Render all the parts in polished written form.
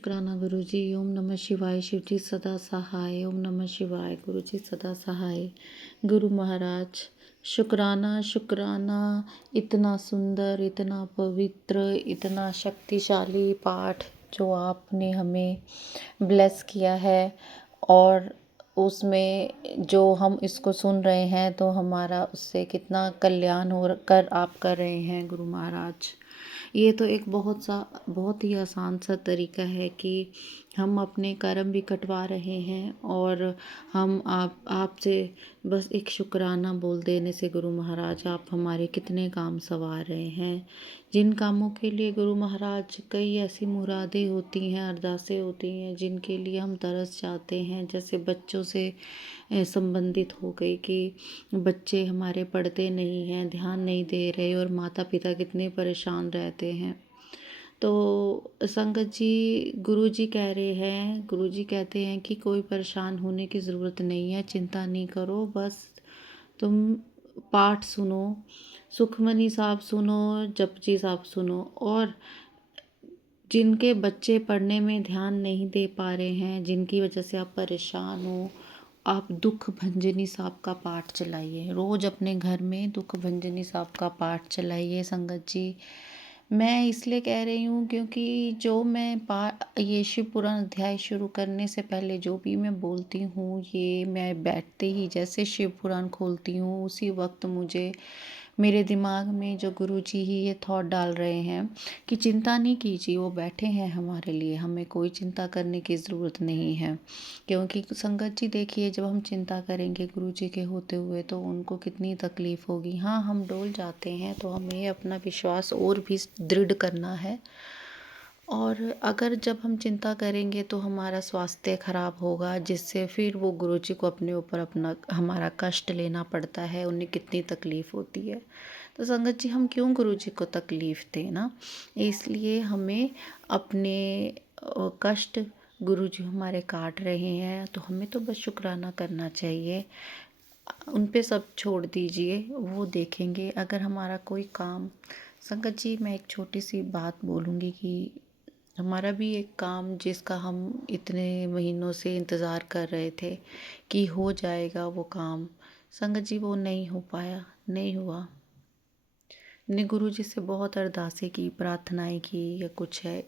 शुक्राना गुरुजी। ओम नमः शिवाय। शिवजी सदा सहाय। ओम नमः शिवाय। गुरुजी सदा सहाय। गुरु महाराज शुक्राना शुक्राना। इतना सुंदर, इतना पवित्र, इतना शक्तिशाली पाठ जो आपने हमें ब्लेस किया है, और उसमें जो हम इसको सुन रहे हैं तो हमारा उससे कितना कल्याण हो कर आप कर रहे हैं गुरु महाराज। ये तो एक बहुत ही आसान सा तरीका है कि हम अपने कर्म भी कटवा रहे हैं, और हम आपसे बस एक शुक्राना बोल देने से गुरु महाराज आप हमारे कितने काम संवार रहे हैं। जिन कामों के लिए गुरु महाराज कई ऐसी मुरादें होती हैं, अरदासें होती हैं जिनके लिए हम तरस जाते हैं, जैसे बच्चों से संबंधित हो गई कि बच्चे हमारे पढ़ते नहीं हैं, ध्यान नहीं दे रहे, और माता पिता कितने परेशान रहते हैं। तो संगत जी, गुरु जी कह रहे हैं, गुरु जी कहते हैं कि कोई परेशान होने की ज़रूरत नहीं है, चिंता नहीं करो, बस तुम पाठ सुनो, सुखमनी साहब सुनो, जपजी साहब सुनो। और जिनके बच्चे पढ़ने में ध्यान नहीं दे पा रहे हैं, जिनकी वजह से आप परेशान हो, आप दुख भंजनी साहब का पाठ चलाइए। रोज़ अपने घर में दुख भंजनी साहब का पाठ चलाइए संगत जी। मैं इसलिए कह रही हूँ क्योंकि जो मैं ये शिव पुराण अध्याय शुरू करने से पहले जो भी मैं बोलती हूँ, ये मैं बैठते ही जैसे शिव पुराण खोलती हूँ उसी वक्त मुझे मेरे दिमाग में जो गुरुजी ही ये थॉट डाल रहे हैं कि चिंता नहीं कीजिए, वो बैठे हैं हमारे लिए, हमें कोई चिंता करने की ज़रूरत नहीं है। क्योंकि संगत जी देखिए, जब हम चिंता करेंगे गुरुजी के होते हुए तो उनको कितनी तकलीफ़ होगी। हाँ, हम डोल जाते हैं, तो हमें अपना विश्वास और भी दृढ़ करना है। और अगर जब हम चिंता करेंगे तो हमारा स्वास्थ्य खराब होगा, जिससे फिर वो गुरुजी को अपने ऊपर अपना हमारा कष्ट लेना पड़ता है, उन्हें कितनी तकलीफ़ होती है। तो संगत जी, हम क्यों गुरुजी को तकलीफ़ दें ना। इसलिए हमें अपने कष्ट गुरुजी हमारे काट रहे हैं, तो हमें तो बस शुक्राना करना चाहिए। उन पे सब छोड़ दीजिए, वो देखेंगे। अगर हमारा कोई काम, संगत जी मैं एक छोटी सी बात बोलूँगी कि हमारा भी एक काम जिसका हम इतने महीनों से इंतज़ार कर रहे थे कि हो जाएगा वो काम, संगत जी वो नहीं हो पाया, नहीं हुआ। ने गुरु जी से बहुत अरदासें की, प्रार्थनाएं की, या कुछ है,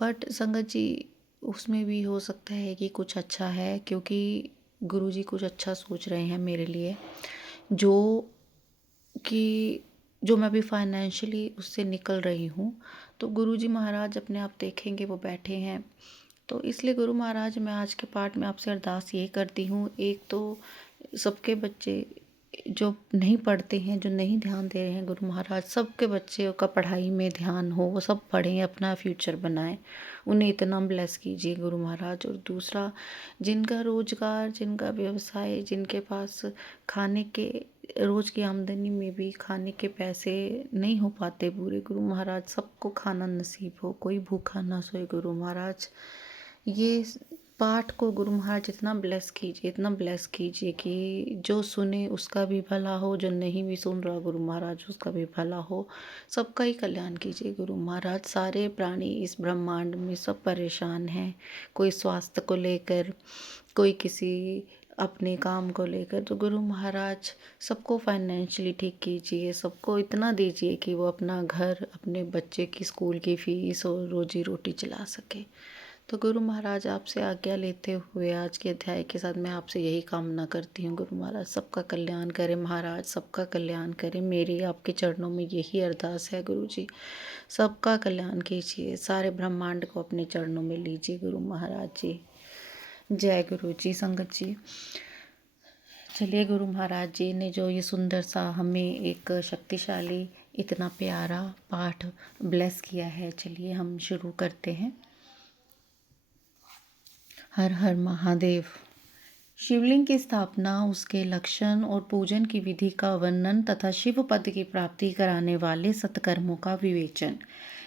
बट संगत जी उसमें भी हो सकता है कि कुछ अच्छा है, क्योंकि गुरु जी कुछ अच्छा सोच रहे हैं मेरे लिए, जो कि जो मैं भी फाइनेंशियली उससे निकल रही हूँ। तो गुरु जी महाराज अपने आप देखेंगे, वो बैठे हैं। तो इसलिए गुरु महाराज मैं आज के पाठ में आपसे अरदास ये करती हूँ, एक तो सबके बच्चे जो नहीं पढ़ते हैं, जो नहीं ध्यान दे रहे हैं, गुरु महाराज सबके बच्चों का पढ़ाई में ध्यान हो, वो सब पढ़ें, अपना फ्यूचर बनाएं, उन्हें इतना ब्लेस कीजिए गुरु महाराज। और दूसरा, जिनका रोजगार, जिनका व्यवसाय, जिनके पास खाने के रोज की आमदनी में भी खाने के पैसे नहीं हो पाते पूरे, गुरु महाराज सबको खाना नसीब हो, कोई भूखा ना सोए गुरु महाराज। ये पाठ को गुरु महाराज इतना ब्लेस कीजिए, इतना ब्लेस कीजिए कि जो सुने उसका भी भला हो, जो नहीं भी सुन रहा गुरु महाराज उसका भी भला हो, सबका ही कल्याण कीजिए गुरु महाराज। सारे प्राणी इस ब्रह्मांड में सब परेशान हैं, कोई स्वास्थ्य को लेकर, कोई किसी अपने काम को लेकर। तो गुरु महाराज सबको फाइनेंशियली ठीक कीजिए, सबको इतना दीजिए कि वो अपना घर, अपने बच्चे की स्कूल की फीस और रोजी रोटी चला सके। तो गुरु महाराज आपसे आज्ञा लेते हुए आज के अध्याय के साथ मैं आपसे यही कामना करती हूँ, गुरु महाराज सबका कल्याण करें, महाराज सबका कल्याण करें। मेरी आपके चरणों में यही अरदास है गुरु जी, सबका कल्याण कीजिए, सारे ब्रह्मांड को अपने चरणों में लीजिए गुरु महाराज जी। जय गुरु जी। संगत जी चलिए, गुरु महाराज जी ने जो ये सुंदर सा हमें एक शक्तिशाली इतना प्यारा पाठ ब्लेस किया है, चलिए हम शुरू करते हैं। हर हर महादेव। शिवलिंग की स्थापना, उसके लक्षण और पूजन की विधि का वर्णन तथा शिव पद की प्राप्ति कराने वाले सत्कर्मों का विवेचन।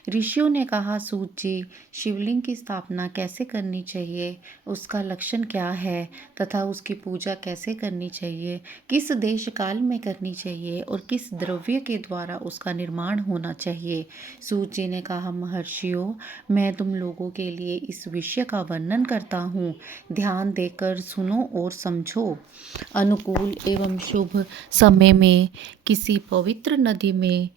ऋषियों ने कहा, सूत जी, शिवलिंग की स्थापना कैसे करनी चाहिए, उसका लक्षण क्या है तथा उसकी पूजा कैसे करनी चाहिए, किस देश काल में करनी चाहिए और किस द्रव्य के द्वारा उसका निर्माण होना चाहिए। सूत जी ने कहा, महर्षियों, मैं तुम लोगों के लिए इस विषय का वर्णन करता हूँ, ध्यान देकर सुनो और समझो। अनुकूल एवं शुभ समय में किसी पवित्र नदी में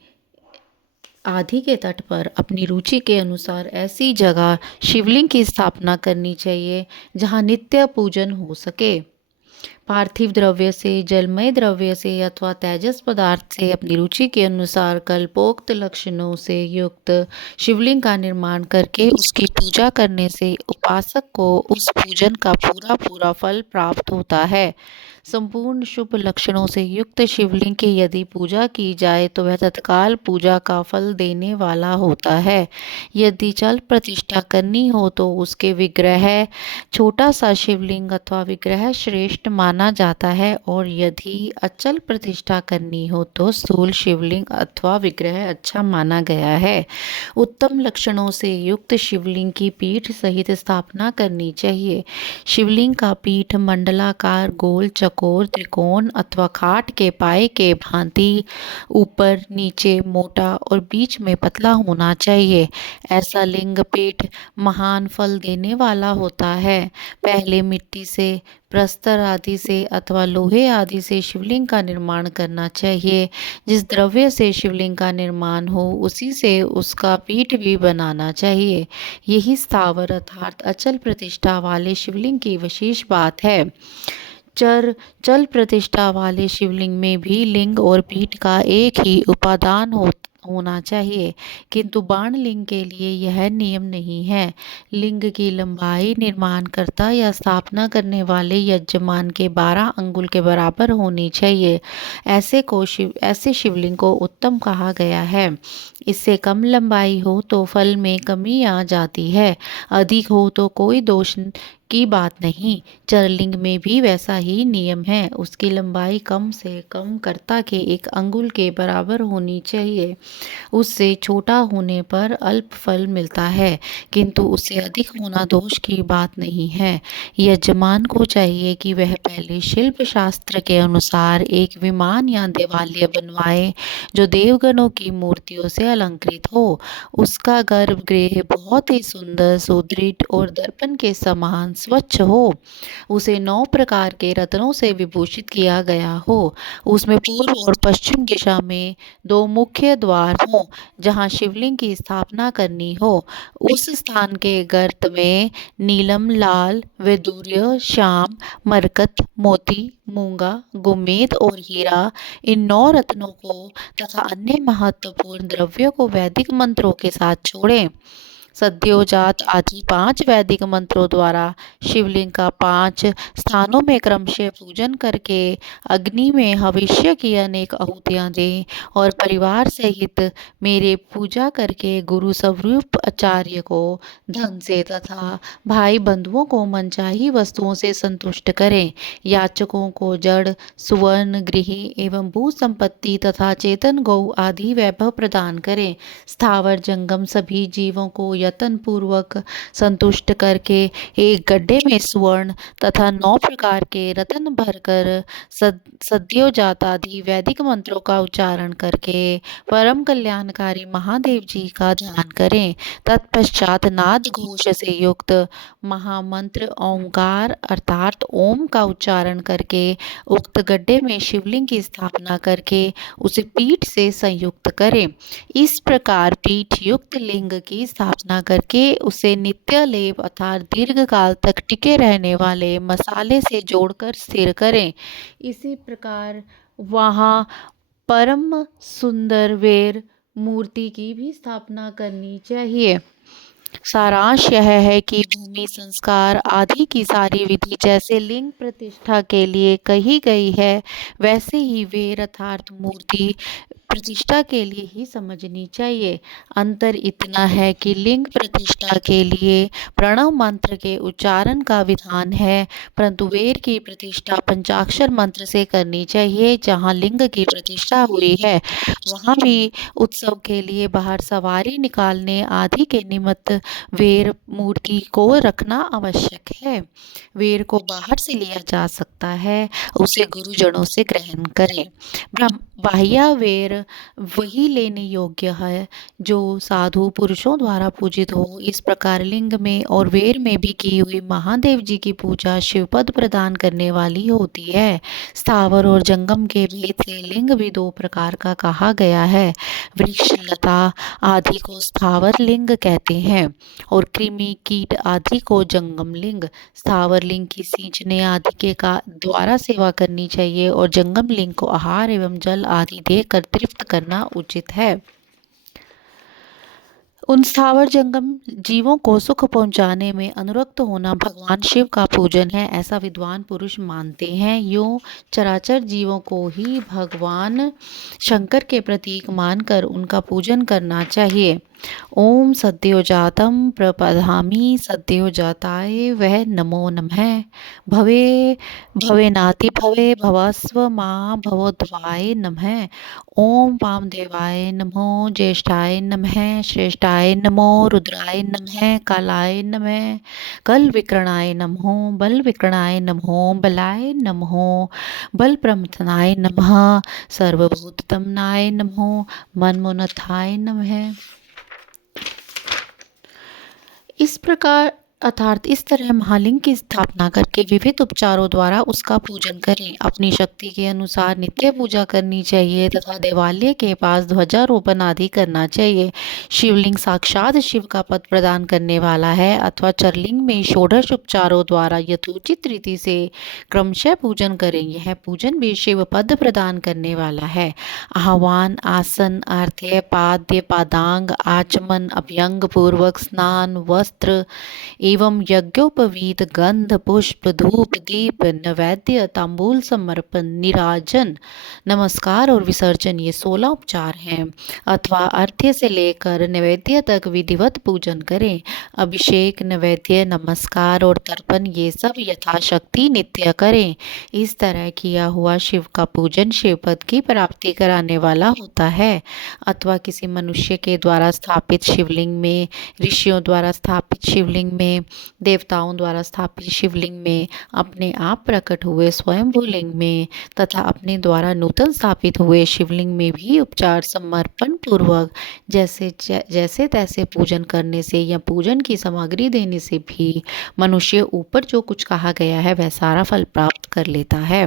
आदि के तट पर अपनी रुचि के अनुसार ऐसी जगह शिवलिंग की स्थापना करनी चाहिए जहाँ नित्य पूजन हो सके। पार्थिव द्रव्य से, जलमय द्रव्य से अथवा तेजस पदार्थ से अपनी रुचि के अनुसार कल्पोक्त लक्षणों से युक्त शिवलिंग का निर्माण करके उसकी पूजा करने से उपासक को उस पूजन का पूरा पूरा फल प्राप्त होता है। संपूर्ण शुभ लक्षणों से युक्त शिवलिंग की यदि पूजा की जाए तो वह तत्काल पूजा का फल देने वाला होता है। यदि चल प्रतिष्ठा करनी हो तो उसके विग्रह छोटा सा शिवलिंग अथवा विग्रह श्रेष्ठ माना जाता है, और यदि अचल प्रतिष्ठा करनी हो तो स्थूल शिवलिंग अथवा विग्रह अच्छा माना गया है। उत्तम लक्षणों से युक्त शिवलिंग की पीठ सहित स्थापना करनी चाहिए। शिवलिंग का पीठ मंडलाकार, गोल, चकोर, त्रिकोण अथवा खाट के पाए के भांति ऊपर नीचे मोटा और बीच में पतला होना चाहिए। ऐसा लिंग पीठ महान फल देने वाला होता है। पहले मिट्टी से, प्रस्तर आदि से अथवा लोहे आदि से शिवलिंग का निर्माण करना चाहिए। जिस द्रव्य से शिवलिंग का निर्माण हो उसी से उसका पीठ भी बनाना चाहिए। यही स्थावर अर्थात अचल प्रतिष्ठा वाले शिवलिंग की विशेष बात है। चल प्रतिष्ठा वाले शिवलिंग में भी लिंग और पीठ का एक ही उपादान होना चाहिए, किंतु बाण लिंग के लिए यह नियम नहीं है। लिंग की लंबाई निर्माणकर्ता या स्थापना करने वाले यजमान के 12 अंगुल के बराबर होनी चाहिए। ऐसे शिवलिंग को उत्तम कहा गया है। इससे कम लंबाई हो तो फल में कमी आ जाती है, अधिक हो तो कोई दोष की बात नहीं। चरलिंग में भी वैसा ही नियम है। उसकी लंबाई कम से कम कर्ता के 1 अंगुल के बराबर होनी चाहिए। उससे छोटा होने पर अल्प फल मिलता है, किंतु उससे अधिक होना दोष की बात नहीं है। यजमान को चाहिए कि वह पहले शिल्प शास्त्र के अनुसार एक विमान या देवालय बनवाए जो देवगणों की मूर्तियों से अलंकृत हो। उसका गर्भगृह बहुत ही सुंदर, सुदृढ़ और दर्पण के समान स्वच्छ हो। उसे 9 प्रकार के रत्नों से विभूषित किया गया हो। उसमें पूर्व और पश्चिम दिशा में 2 मुख्य द्वार हों जहाँ शिवलिंग की स्थापना करनी हो। उस स्थान के गर्त में नीलम, लाल, वैडूर्य, श्याम, मरकत, मोती, मूंगा, गोमेद और हीरा, इन 9 रत्नों को तथा अन्य महत्वपूर्ण द्रव्यों को वैदिक मंत्रों के साथ जोड़ें। सद्योजात आदि 5 वैदिक मंत्रों द्वारा शिवलिंग का 5 स्थानों में क्रमशः पूजन करके अग्नि में हविष्य की अनेक आहुतियाँ दें, और परिवार सहित मेरे पूजा करके गुरु स्वरूप आचार्य को धन से तथा भाई बंधुओं को मनचाही वस्तुओं से संतुष्ट करें। याचकों को जड़, सुवर्ण, गृह एवं भू संपत्ति तथा चेतन गौ आदि वैभव प्रदान करें। स्थावर जंगम सभी जीवों को यत्न पूर्वक संतुष्ट करके एक गड्ढे में स्वर्ण तथा 9 प्रकार के रत्न भरकर सद्योजातादि वैदिक मंत्रों का उच्चारण करके परम कल्याणकारी महादेव जी का ध्यान करें। तत्पश्चात नाद घोष से युक्त महामंत्र ओंकार अर्थात ओम का उच्चारण करके उक्त गड्ढे में शिवलिंग की स्थापना करके उसे पीठ से संयुक्त करें। इस प्रकार पीठ युक्त लिंग की स्थापना करके उसे नित्य लेप अर्थात दीर्घ काल तक टिके रहने वाले मसाले से जोड़कर स्थिर करें। इसी प्रकार वहाँ परम सुंदर वेर मूर्ति की भी स्थापना करनी चाहिए। सारांश यह है कि भूमि संस्कार आदि की सारी विधि जैसे लिंग प्रतिष्ठा के लिए कही गई है, वैसे ही वेर अर्थात मूर्ति प्रतिष्ठा के लिए ही समझनी चाहिए। अंतर इतना है कि लिंग प्रतिष्ठा के लिए प्रणव मंत्र के उच्चारण का विधान है, परंतु वेर की प्रतिष्ठा पंचाक्षर मंत्र से करनी चाहिए। जहाँ लिंग की प्रतिष्ठा हुई है वहाँ भी उत्सव के लिए बाहर सवारी निकालने आदि के निमित्त वेर मूर्ति को रखना आवश्यक है। वेर को बाहर से लिया जा सकता है, उसे गुरुजनों से ग्रहण करें। बाह्य वेर वही लेने योग्य है जो साधु पुरुषों द्वारा पूजित हो। इस प्रकार लिंग में और वेर में भी की हुई महादेव जी की पूजा शिवपद प्रदान करने वाली होती है। स्थावर और जंगम के भेद से लिंग भी दो प्रकार का कहा गया है। वृक्ष लता आदि को स्थावर लिंग कहते हैं और कृमि कीट आदि को जंगम लिंग। स्थावर लिंग की सींचने आदि के का द्वारा सेवा करनी चाहिए और जंगम लिंग को आहार एवं जल आदि देकर तृप्त करना उचित है। उन स्थावर जंगम जीवों को सुख पहुंचाने में अनुरक्त होना भगवान शिव का पूजन है, ऐसा विद्वान पुरुष मानते हैं। यूं चराचर जीवों को ही भगवान शंकर के प्रतीक मानकर उनका पूजन करना चाहिए। ओम सद्योजातं प्रपधामि सद्योजाताय वह नमो नमः। भवे भवेनाति भवे भवस्व मां भवोद्भवाय नमः। ओम वामदेवाय नमो ज्येष्ठाय नमः श्रेष्ठाय नमो रुद्राय नमः कालाय नमः कल विकरणाय नमो बल विकरणाय नमो बलाय नमो बल प्रमथनाय नमः सर्वभूततमनाय नमो मनमोनथाय नमः। इस प्रकार अर्थात इस तरह महालिंग की स्थापना करके विविध उपचारों द्वारा उसका पूजन करें। अपनी शक्ति के अनुसार नित्य पूजा करनी चाहिए तथा देवालय के पास ध्वजारोपण आदि करना चाहिए। शिवलिंग साक्षात शिव का पद प्रदान करने वाला है अथवा चरलिंग में षोडश उपचारों द्वारा यथोचित रीति से क्रमशः पूजन करें। यह पूजन भी शिव पद प्रदान करने वाला है। आह्वान, आसन, आर्ध्य, पाद्य, पादांग, आचमन, अभ्यंग पूर्वक स्नान, वस्त्र एवं यज्ञोपवीत, गंध, पुष्प, धूप, दीप, नैवेद्य, तांबूल समर्पण, निराजन, नमस्कार और विसर्जन ये 16 उपचार हैं। अथवा अर्घ्य से लेकर नैवेद्य तक विधिवत पूजन करें। अभिषेक, नैवेद्य, नमस्कार और तर्पण ये सब यथाशक्ति नित्य करें। इस तरह किया हुआ शिव का पूजन शिवपद की प्राप्ति कराने वाला होता है। अथवा किसी मनुष्य के द्वारा स्थापित शिवलिंग में, ऋषियों द्वारा स्थापित शिवलिंग में, देवताओं द्वारा स्थापित शिवलिंग में, अपने आप प्रकट हुए स्वयंभू लिंग में तथा अपने द्वारा नूतन स्थापित हुए शिवलिंग में भी उपचार समर्पण पूर्वक जैसे तैसे पूजन करने से या पूजन की सामग्री देने से भी मनुष्य ऊपर जो कुछ कहा गया है वह सारा फल प्राप्त कर लेता है।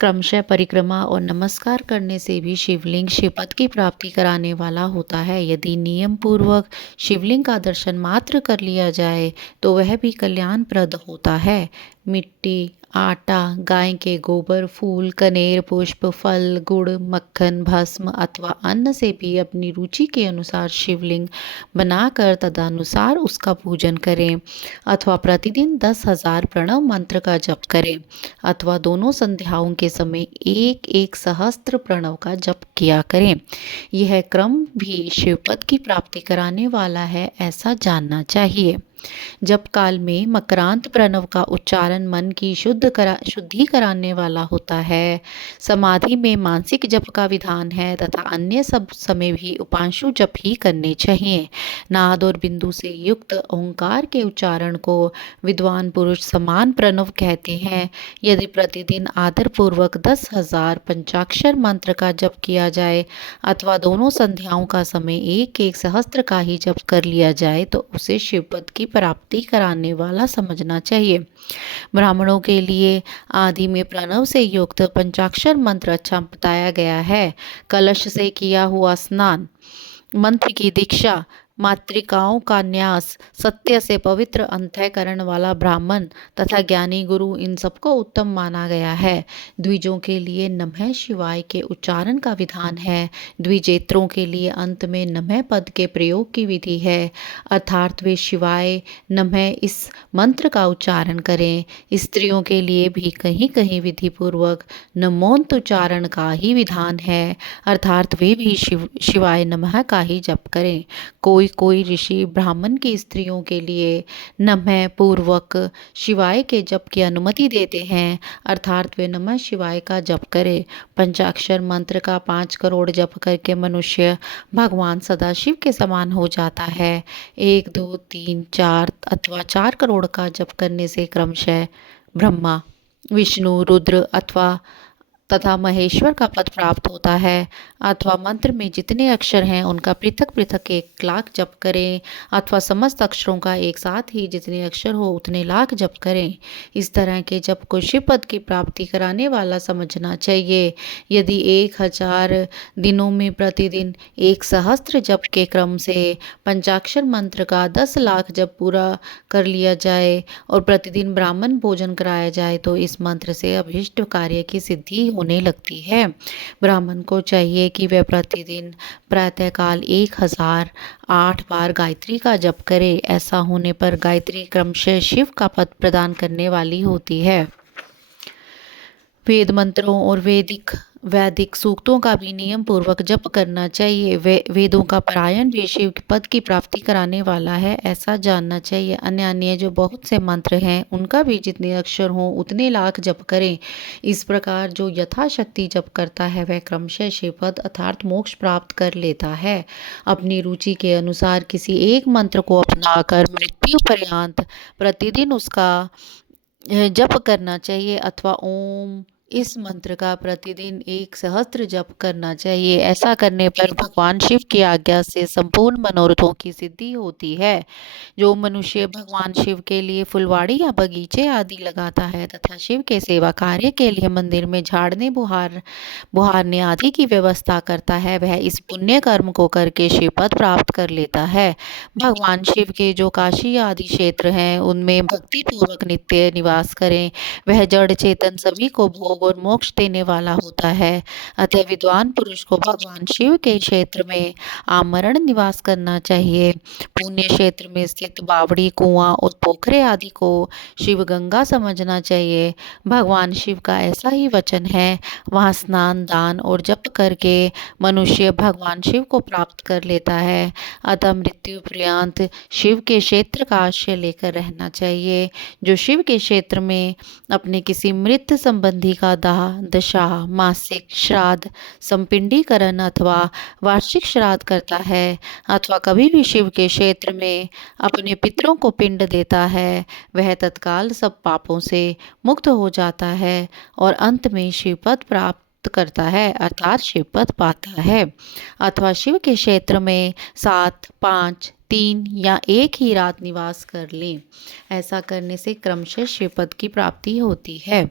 क्रमशः परिक्रमा और नमस्कार करने से भी शिवलिंग शिवपद की प्राप्ति कराने वाला होता है। यदि नियम पूर्वक शिवलिंग का दर्शन मात्र कर लिया जाए तो वह भी कल्याणप्रद होता है। मिट्टी, आटा, गाय के गोबर, फूल, कनेर, पुष्प, फल, गुड़, मक्खन, भस्म अथवा अन्न से भी अपनी रुचि के अनुसार शिवलिंग बनाकर तदनुसार उसका पूजन करें। अथवा प्रतिदिन 10,000 प्रणव मंत्र का जप करें अथवा दोनों संध्याओं के समय एक एक सहस्त्र प्रणव का जप किया करें। यह क्रम भी शिवपद की प्राप्ति कराने वाला है, ऐसा जानना चाहिए। जप काल में मकरांत प्रणव का उच्चारण मन की शुद्धि कराने वाला होता है। समाधि में मानसिक जप का विधान है तथा अन्य सब समय भी उपांशु जप ही करने चाहिए। नाद और बिंदु से युक्त ओंकार के उच्चारण को विद्वान पुरुष समान प्रणव कहते हैं। यदि प्रतिदिन आदर पूर्वक 10,000 पंचाक्षर मंत्र का जप किया जाए अथवा दोनों संध्याओं का समय एक एक सहस्त्र का ही जप कर लिया जाए तो उसे शिवपद की प्राप्ति कराने वाला समझना चाहिए। ब्राह्मणों के लिए आदि में प्रणव से युक्त पंचाक्षर मंत्र अच्छा बताया गया है। कलश से किया हुआ स्नान, मंत्र की दीक्षा, मातृकाओं का न्यास, सत्य से पवित्र अंतःकरण वाला ब्राह्मण तथा ज्ञानी गुरु, इन सबको उत्तम माना गया है। द्विजों के लिए नमः शिवाय के उच्चारण का विधान है। द्विजेत्रों के लिए अंत में नमः पद के प्रयोग की विधि है, अर्थात वे शिवाय नमः इस मंत्र का उच्चारण करें। स्त्रियों के लिए भी कहीं कहीं विधि पूर्वक नमोंत उच्चारण का ही विधान है, अर्थात वे भी शिवाय नमः का ही जप करें। कोई कोई ऋषि ब्राह्मण की स्त्रियों के लिए नमः पूर्वक शिवाय के जप की अनुमति देते हैं, अर्थात वे नमः शिवाय का जप करें। पंचाक्षर मंत्र का 5 करोड़ जप करके मनुष्य भगवान सदाशिव के समान हो जाता है। 1 2 3 4 अथवा 4 करोड़ का जप करने से क्रमशः ब्रह्मा, विष्णु, रुद्र अथवा तथा महेश्वर का पद प्राप्त होता है। अथवा मंत्र में जितने अक्षर हैं उनका पृथक पृथक 1 लाख जप करें, अथवा समस्त अक्षरों का एक साथ ही जितने अक्षर हो उतने लाख जप करें। इस तरह के जप को शिव पद की प्राप्ति कराने वाला समझना चाहिए। यदि 1000 दिनों में प्रतिदिन 1 सहस्त्र जप के क्रम से पंचाक्षर मंत्र का 10 लाख जप पूरा कर लिया जाए और प्रतिदिन ब्राह्मण भोजन कराया जाए तो इस मंत्र से अभीष्ट कार्य की सिद्धि होने लगती है। ब्राह्मण को चाहिए कि वह प्रतिदिन प्रातःकाल 1008 बार गायत्री का जप करे। ऐसा होने पर गायत्री क्रमशः शिव का पद प्रदान करने वाली होती है। वेद मंत्रों और वैदिक सूक्तों का भी नियम पूर्वक जप करना चाहिए। वेदों का पारायण भी शिव पद की प्राप्ति कराने वाला है, ऐसा जानना चाहिए। अन्य जो बहुत से मंत्र हैं उनका भी जितने अक्षर हों उतने लाख जप करें। इस प्रकार जो यथाशक्ति जप करता है वह क्रमशः शिव पद अर्थात मोक्ष प्राप्त कर लेता है। अपनी रुचि के अनुसार किसी एक मंत्र को अपनाकर मृत्यु पर्यंत प्रतिदिन उसका जप करना चाहिए, अथवा ओम इस मंत्र का प्रतिदिन 1 सहस्त्र जप करना चाहिए। ऐसा करने पर भगवान शिव की आज्ञा से संपूर्ण मनोरथों की सिद्धि होती है। जो मनुष्य भगवान शिव के लिए फुलवाड़ी या बगीचे आदि लगाता है तथा शिव के सेवा कार्य के लिए मंदिर में झाड़ने बुहारने आदि की व्यवस्था करता है, वह इस पुण्य कर्म को करके शिव पद प्राप्त कर लेता है। भगवान शिव के जो काशी आदि क्षेत्र हैं उनमें भक्ति पूर्वक नित्य निवास करें। वह जड़ चेतन सभी को भोग और मोक्ष देने वाला होता है। अतः विद्वान पुरुष को भगवान शिव के क्षेत्र में आमरण निवास करना चाहिए। पुण्य क्षेत्र में स्थित बावड़ी, कुआं और पोखरे आदि को शिव गंगा समझना चाहिए। भगवान शिव का ऐसा ही वचन है, वहाँ स्नान, दान और जप करके मनुष्य भगवान शिव को प्राप्त कर लेता है। अतः मृत्यु पर्यंत शिव के क्षेत्र का आश्रय लेकर रहना चाहिए। जो शिव के क्षेत्र में अपने किसी मृत संबंधी का दाह, दशा, मासिक श्राद्ध, संपिंडीकरण अथवा वार्षिक श्राद्ध करता है, अथवा कभी भी शिव के क्षेत्र में अपने पितरों को पिंड देता है, वह तत्काल सब पापों से मुक्त हो जाता है और अंत में शिव पद प्राप्त करता है, अर्थात शिव पद पाता है। अथवा शिव के क्षेत्र में 7, 5, 3 या 1 ही रात निवास कर लें। ऐसा करने से क्रमशः शिव पद की प्राप्ति होती है।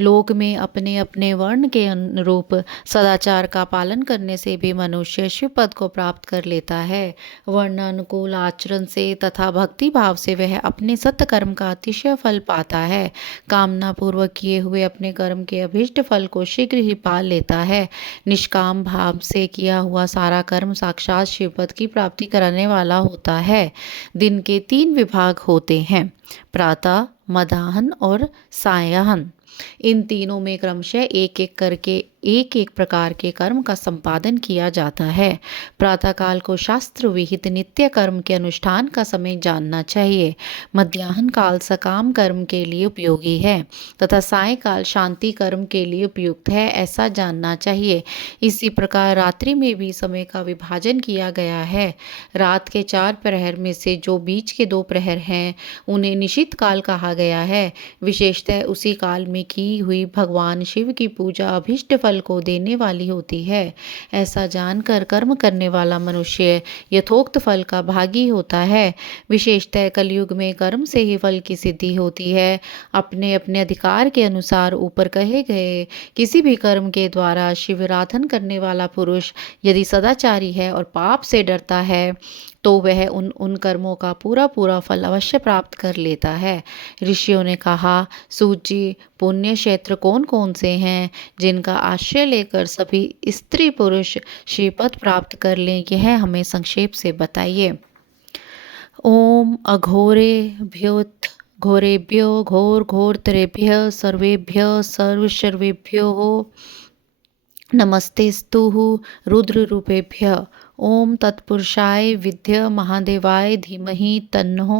लोक में अपने अपने वर्ण के अनुरूप सदाचार का पालन करने से भी मनुष्य शिव पद को प्राप्त कर लेता है। वर्णानुकूल आचरण से तथा भक्ति भाव से वह अपने सत्कर्म का अतिशय फल पाता है। कामना पूर्वक किए हुए अपने कर्म के अभीष्ट फल को शीघ्र ही पा लेता है। निष्काम भाव से किया हुआ सारा कर्म साक्षात शिव पद की प्राप्ति कराने वाला होता है। दिन के 3 विभाग होते हैं, प्रातः, मध्याह्न और सायंकाल। इन तीनों में क्रमशः एक एक करके एक एक प्रकार के कर्म का संपादन किया जाता है। प्रातःकाल को शास्त्र विहित नित्य कर्म के अनुष्ठान का समय जानना चाहिए। मध्याह्न काल सकाम कर्म के लिए उपयोगी है तथा सायंकाल शांति कर्म के लिए उपयुक्त है, ऐसा जानना चाहिए। इसी प्रकार रात्रि में भी समय का विभाजन किया गया है। रात के 4 प्रहर में से जो बीच के 2 प्रहर हैं उन्हें निशित काल कहा गया है। विशेषतः उसी काल में की हुई भगवान शिव की पूजा अभीष्ट फल को देने वाली होती है। ऐसा जानकर कर्म करने वाला मनुष्य यथोक्त फल का भागी होता है। विशेषतः कलयुग में कर्म से ही फल की सिद्धि होती है। अपने अपने अधिकार के अनुसार ऊपर कहे गए किसी भी कर्म के द्वारा शिवराधन करने वाला पुरुष यदि सदाचारी है और पाप से डरता है तो वह उन उन कर्मों का पूरा पूरा फल अवश्य प्राप्त कर लेता है। ऋषियों ने कहा, सूत जी, पुण्य क्षेत्र कौन कौन से हैं जिनका आश्रय लेकर सभी स्त्री पुरुष श्रीपद प्राप्त कर लें, यह हमें संक्षेप से बताइए। ओम अघोरेभ्योऽथ घोरेभ्यो घोर घोरतरेभ्यः सर्वेभ्यः सर्वशर्वेभ्यो नमस्तेस्तुः रुद्ररूपेभ्यः। ओम तत्पुरुषाय विद्य महादेवाय धीमहि तन्नो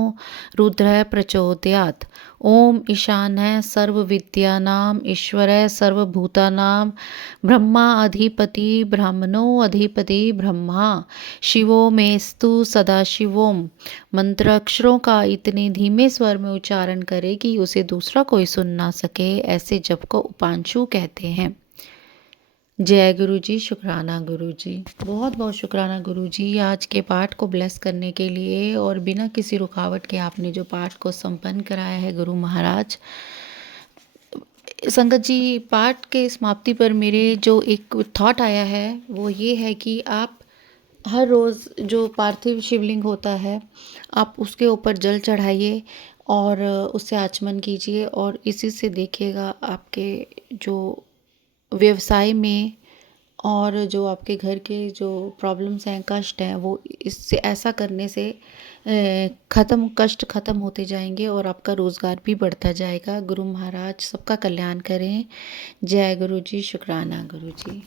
रुद्रः प्रचोदयात्। ओम ईशानः सर्वविद्यानां ईश्वरः सर्वभूतानां ब्रह्मा अधिपति ब्राह्मणो अधिपति ब्रह्मा शिवो मेस्तु सदाशिवोम। मंत्र अक्षरों का इतने धीमे स्वर में उच्चारण करे कि उसे दूसरा कोई सुन ना सके, ऐसे जप को उपांशु कहते हैं। जय गुरु जी, शुक्राना गुरु जी, बहुत बहुत शुक्राना गुरु जी, आज के पाठ को ब्लेस करने के लिए और बिना किसी रुकावट के आपने जो पाठ को संपन्न कराया है गुरु महाराज। संगत जी, पाठ के समाप्ति पर मेरे जो एक थॉट आया है वो ये है कि आप हर रोज़ जो पार्थिव शिवलिंग होता है आप उसके ऊपर जल चढ़ाइए और उससे आचमन कीजिए, और इसी से देखिएगा आपके जो व्यवसाय में और जो आपके घर के जो प्रॉब्लम्स हैं, कष्ट हैं, वो इससे ऐसा करने से कष्ट ख़त्म होते जाएंगे और आपका रोज़गार भी बढ़ता जाएगा। गुरु महाराज सबका कल्याण करें। जय गुरु जी, शुक्राना गुरु जी।